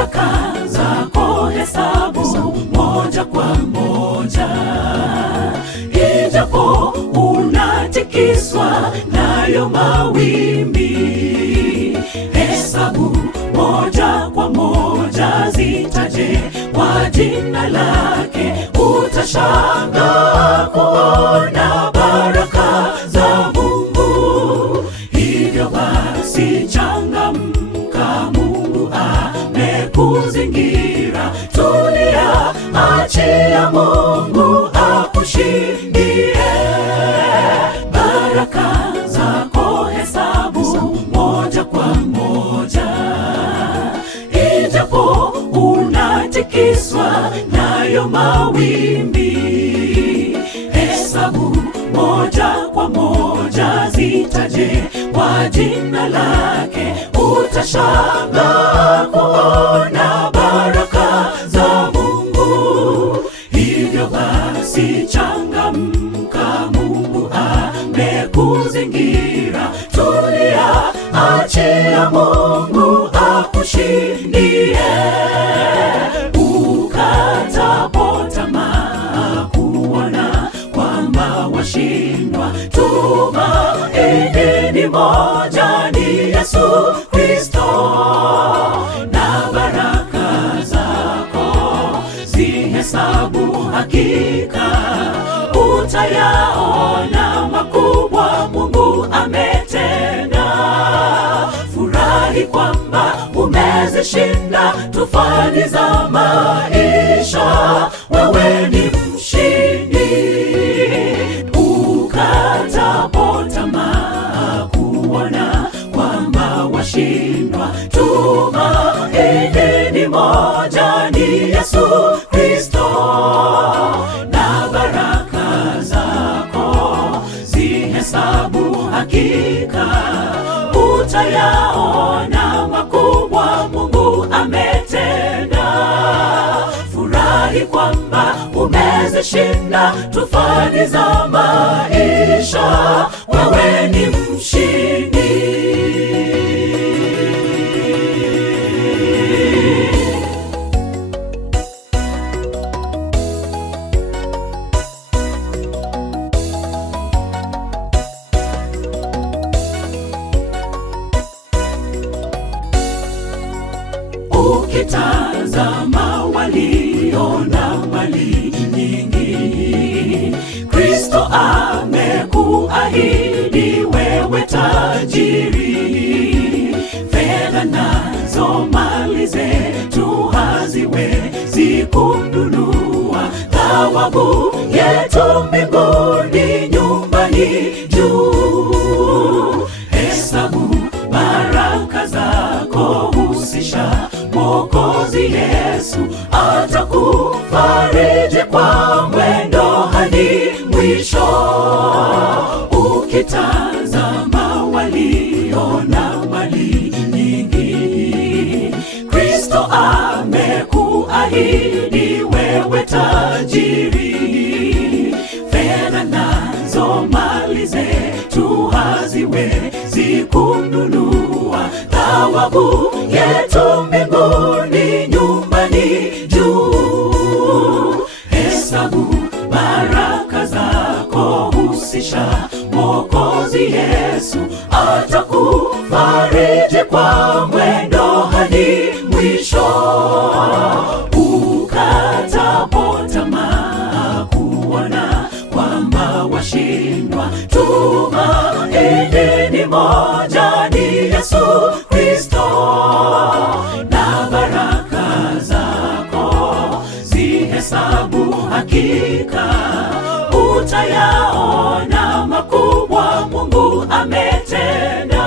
baraka zako hesabu moja kwa moja, ijapo unatikiswa nayo mawimbi. Hesabu moja kwa moja, zitaje kwa jina lake, utashangaa kuona baraka za Mungu. Hivyo basi changamka, Mungu amekuzingira. Tulia, achia Mungu akushindie. Baraka zako hesabu moja kwa moja, ijapo unatikiswa nayo mawimbi. Hesabu moja kwa moja, zitaje kwa jina lake, utashangaa kuona baraka za Mungu. Hivyo basi changamka, Mungu amekuzingira. Tulia, achia Mungu akushindie. Ukatapo tamaa kuona kwamba washindwa, tumaini ni moja, ni Yesu Kristo. Na baraka zako zihesabu, hakika utayaona makubwa Mungu ametenda. Furahi kwamba umezishinda tufani za maisha, wewe ni mshindi. Ukatapo tamaa kuona kwamba washindwa, tumaini ni moja, ni Yesu Kristo. Na baraka zako zihesabu, hakika utayaona makubwa Mungu ametenda. Furahi kwamba umezishinda tufani za maisha, wewe ni mshindi. Ukitazama walio na mali nyingi, Kristo amekuahidi wewe tajiri. Fedha nazo mali zetu haziwezi kununua thawabu yetu mbinguni, nyumbani juu. Hesabu baraka zako, husisha Mwokozi Yesu atakufariji kwa mwendo hadi mwisho. Ukitazama walio na mali nyingi, Kristo amekuahidi wewe tajiri. Fedha nazo mali zetu haziwezi kununua thawabu yetu mbinguni, nyumbani juu. Hesabu baraka zako, husisha Mwokozi Yesu atakufariji kwa mwendo hadi mwisho. Ukatapo tamaa kuona kwamba washindwa, tumaini ni moja, ni Yesu Kristo. Na baraka zako zihesabu, hakika utayaona makubwa Mungu ametenda.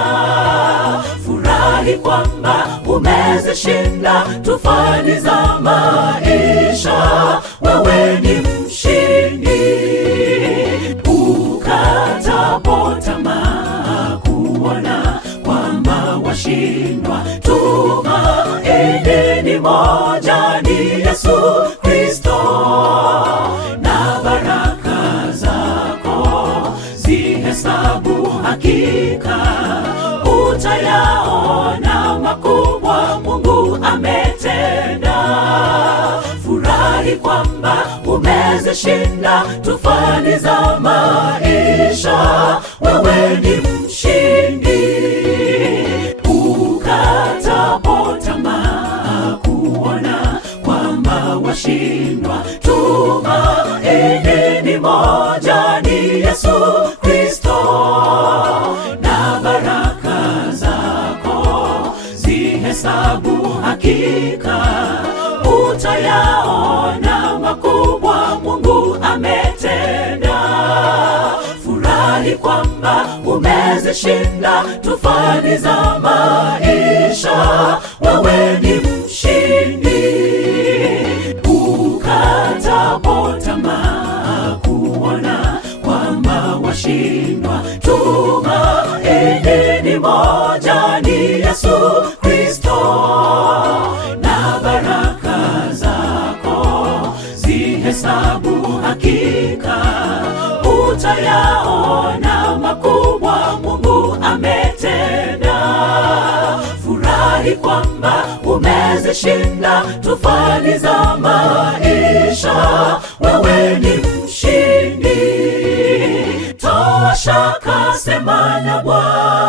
Furahi kwamba umezishinda tufani za maisha, wewe ni mshindi. Ukatapo tamaa kuona kwamba washindwa, tumaini ni moja, ni Yesu Kristo. Na baraka zako zihesabu, hakika utayaona makubwa Mungu ametenda. Furahi kwamba umezishinda tufani za maisha, wewe ni mshindi. Ukatapo tamaa kuona kwamba washindwa, tumaini ni moja, ni Yesu Kristo. Na baraka zako zihesabu, hakika utayaona makubwa Mungu ametenda. Furahi kwamba umezishinda tufani za maisha, wewe ni mshindi. Ukatapo tamaa kuona kwamba washindwa, tumaini ni moja, ni Yesu Kristo. Na baraka zako zihesabu, hakika utayaona makubwa Mungu ametenda. Furahi kwamba umezishinda tufani za maisha, wewe ni mshindi. Toa shaka, sema na Bwana.